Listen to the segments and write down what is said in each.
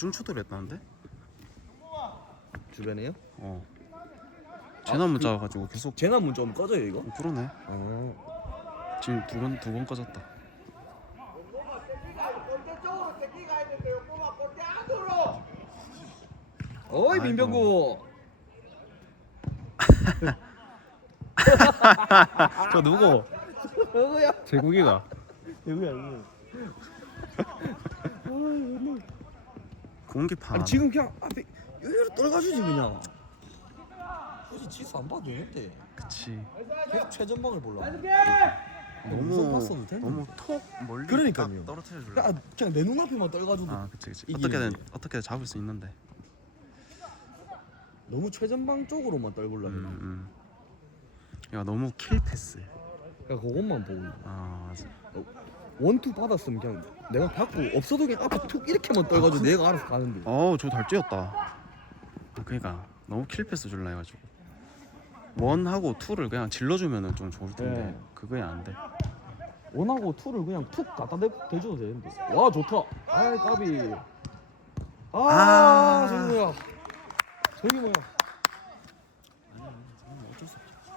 중추돌이 했다는데? 주변에요? 어. 재난 문자 와가지고 계속 재난 문자 오면 꺼져요 이거? 어, 그러네. 어. 지금 두 번 두 번 꺼졌다. 어이 아이고. 민병구. 저 누구? 어야. 제국이가. 누구야 누구? 공기판. 아니 지금 그냥 앞에 여기로 떨가주지 그냥. 굳이 지수 안 봐도 되는데 그치. 계속 최전방을 볼라. 너무 봤어도 되는데. 너무 톡 멀리 그러니까요. 딱 떨어뜨려 줄래. 그냥, 그냥 내 눈앞에만 떨가줘도 아 그치 그치. 어떻게든 어떻게든 잡을 수 있는데. 너무 최전방 쪽으로만 떨굴라면 음, 음. 야 너무 킬 패스. 그냥 그것만 보고 아 맞아. 원투 받았으면 그냥 내가 받고 없어도 그냥 앞에 툭 이렇게만 떨가지고 내가 알아서 가는데 어우 저잘 뛰었다. 아, 그러니까 너무 킬 패스 줄라 해가지고 원하고 투를 그냥 질러주면은 좀 좋을 텐데 네. 그거야 안 돼. 원하고 투를 그냥 툭 갖다 대, 대줘도 되는데 와 좋다 아이 까비 아, 아. 저기 뭐야 저기 뭐야 저는 어쩔 수 없죠.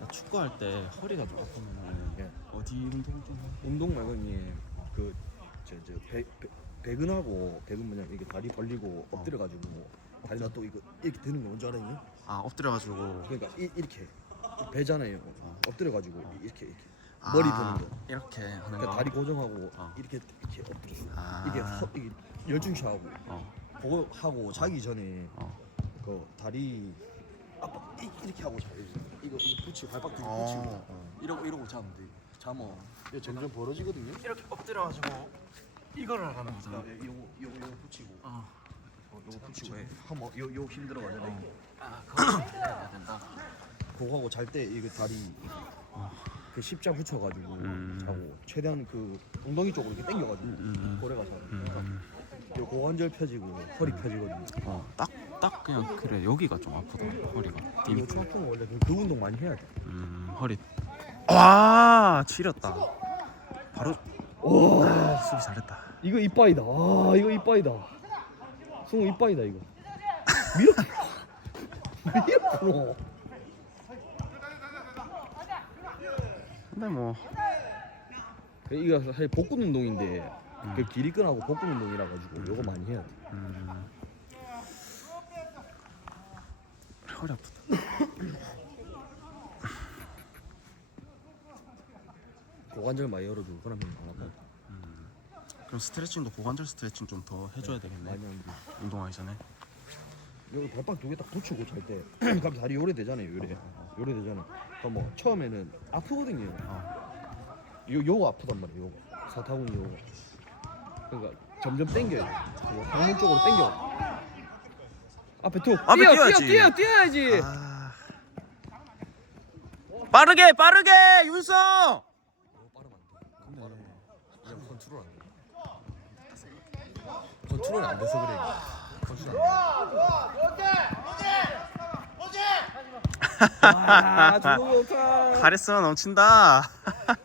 나 축구할 때 허리가 좀 아프면 예. 어디 운동 좀 해? 운동 말고 형님 그저저 배근하고 배근 뭐냐 이게 다리 벌리고 엎드려 가지고 다리가 또 이거 이렇게 드는 거 뭔지 알아요? 아 엎드려가지고 그러니까 이, 이렇게 배잖아요 어. 엎드려 가지고 이렇게 이렇게 머리 아, 드는 거 이렇게 하는 그러니까 거. 다리 고정하고 어. 이렇게 이렇게 엎드렸어 아. 이게 허, 이게 열중시하고 어. 그거 하고 자기 전에 어. 그 다리 아빠 이- 이렇게 하고 자요 이거 이거 붙이고 발바닥 뒤로 어, 붙이고 어. 이러고 이러고 자면 돼 잠어 이거 점점 벌어지거든요 이렇게 엎드려가지고 이거를 하는 자, 거잖아. 요거 요거 요거 붙이고 어. 어, 요거 붙이고 한번 요, 요 힘들어가잖아요 아 그거 해야 된다. 그거 하고 잘 때 이거 다리 그 십자 붙여가지고 음. 자고 최대한 그 엉덩이 쪽으로 이렇게 당겨가지고. 고래가 자고 음. 그러니까 요 고관절 펴지고 허리 펴지거든요. 어, 딱, 딱 그냥 그래. 여기가 좀 아프다 허리가. 이거 아픈 거 원래 그, 그 운동 많이 해야 돼. 음 허리. 와 치렸다. 바로. 와 수비 잘했다. 이거 이빠이다. 아 이거 이빠이다. 승우 이빠이다 이거. 밀어 밀어 근데 뭐. 이거 사실 복근 운동인데 그 길이끈하고 복근 운동이라 가지고 이거 많이 해야 돼. 음, 허리 아프다. 고관절 많이 열어주고 그러면 안 아파 그럼 스트레칭도 고관절 스트레칭 좀 더 해줘야 되겠네. 많이 하는데 운동하기 전에. 여기 발바닥 두 개 딱 붙이고 잘 때. 그럼 다리 요래 되잖아요 요래. 요래 되잖아. 그럼 뭐 처음에는 아프거든요. 요 요거 아프단 말이에요 요거. 사타구니 요거 그러니까 점점 돼 이거 항문 쪽으로 당겨 앞에 툭 앞에 뛰어 뛰어야지. 뛰어 뛰어 뛰어야지. 아... 빠르게 빠르게 윤성! 그냥 컨트롤 안 돼 컨트롤 안 돼서 그래 컨트롤 안돼 아 준호 좋다. 카리스마 넘친다.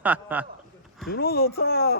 준호 좋다